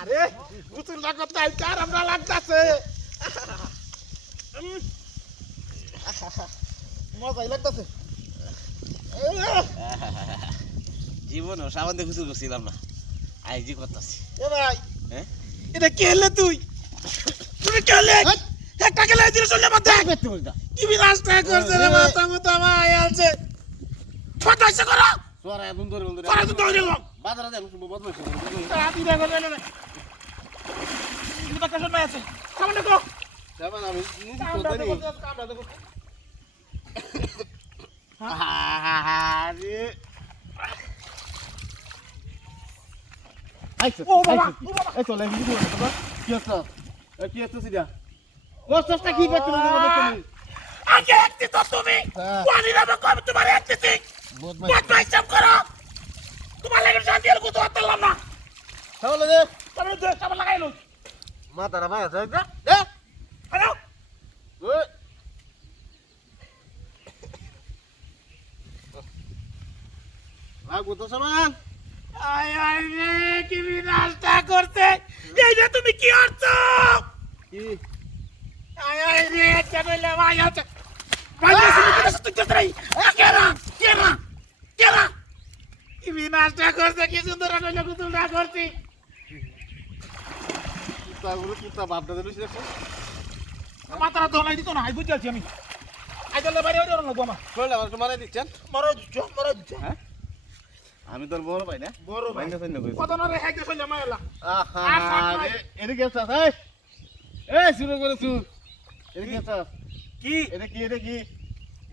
আরে গুতুল না করতে আইতে আর আমরা লাগতাছে মজাই লাগতাছে জীবন সাবান দিয়ে গোসল করছিলাম না আইজি করতেছি এ ভাই হ্যাঁ এটা কে হলে তুই তুমি কে হলে একটা গেলে দিলে চলে মাথা কি বিনাশটা করছে রে মাথা মতো আমায় আছে ফটাইছে করো সোরা দুন ধরে তোরা তো দৌড়ে গেলাম বাজারে যাই মুসুম বদমাইশ রাতি দেখো না কিন্তু বাক্কা শোনা আছে সামনে দেখো যাবেন আমি নিজে কামড়া তো দেখো জানি কামড়া দেখো আরে আইছো ও বাবা ও বাবা এই চলে হিন্দি বাবা কি আছে সিধা কষ্টটা কি পেতে তুমি আগে একটি তো তুমি পানি না কবে তোমার একটি বদমাইশ করো তোমার লাগে শান্তি আর কত আতলাম না তাহলে দে তাহলে দে সামনে লাগাই লো মাথাটা ভাই আছে দে হ্যালো ওই লাগো তো সামান আয় আয় রে কি বিনাশটা করতে এই যে তুমি কি করছো কি আয় আয় রে চলে ভাই আছে ভাই তুমি কি করছো তুই তুই কেরা কেরা কেরা কি বিনাশটা করছে কি সুন্দর হলো গুতুলটা করছি কুত্তা বাপটা দিছিস দেখো মাথাটা দোলাই দিত না আই বুঝতে আছি আমি আই দলে বাইরে ওরে লাগবো আমার কইলা আমার মারা দিচ্ছেন মরো দিচ্ছ হ্যাঁ আমি তোর বড় ভাই না বড় ভাই না সৈন্য কইছি কত নরে হ্যাক চলে মাইলা আহা আর সাত ভাই। এদিকে আসছ এই শুরু করেছু এদিকে আসছ কি এটা কি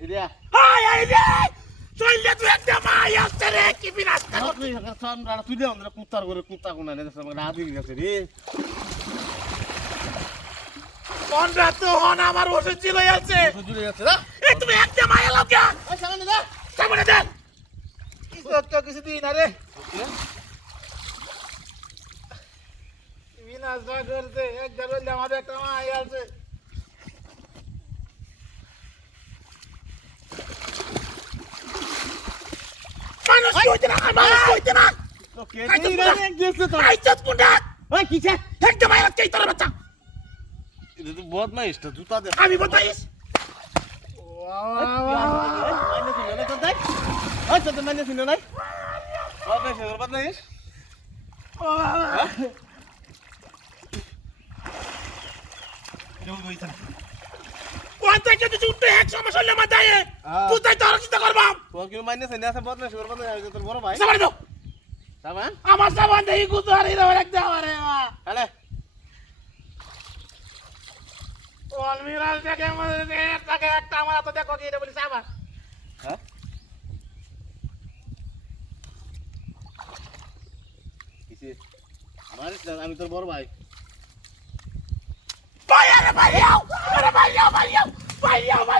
এদিয়া হাই আই রে চলে তুই একটা মাই আসছে রে কি বিনাশটা করছিস তুই দে আমরা কুত্তার করে কুত্তা কোনা নে আমাকে রাত দিয়ে গেছে রে কোনটা তো হন আমার ওষুধ ছিল আছে জুড়ে যাচ্ছে না এই তুমি একটা মাই লাও কে এই সামনে দে সামনে দেন তো কিছু দিই না রে বিনাশটা করছে একটা বললে আমাদের একটা মাই আছে মানুষ কইতে না মানুষ কইতে না ওকে রে রে গেছে তো আইছত কোনটা ওই কিছে একটা মাই লাগছে তোর বাচ্চা এটা তো বদমাইশ তো জুতা দে আমি বতাইস মাইনে শুনে না তো দেখ ওই তো মাইনে শুনে নাই বদমাইশ ওর বদমাইশ কোন থেকে তুই উঠতে এক সমস্যা হলে মাথায় তুই তাই তোর চিন্তা করবাম তোর কি মাইনে শুনে আছে বদমাইশ ওর বদমাইশ তোর বড় ভাই সাবান দাও সামান আমার সাবান দেখি গুজারি দাও একটা আমারে হ্যালো কোন মিরাল থেকে মধ্যে টাকা একটা আমার তো দেখো কি এটা বলি সাবান হ্যাঁ কিসে মারিস না আমি তোর বড় ভাই ভাই আরে ভাই আরে ভাই ভাই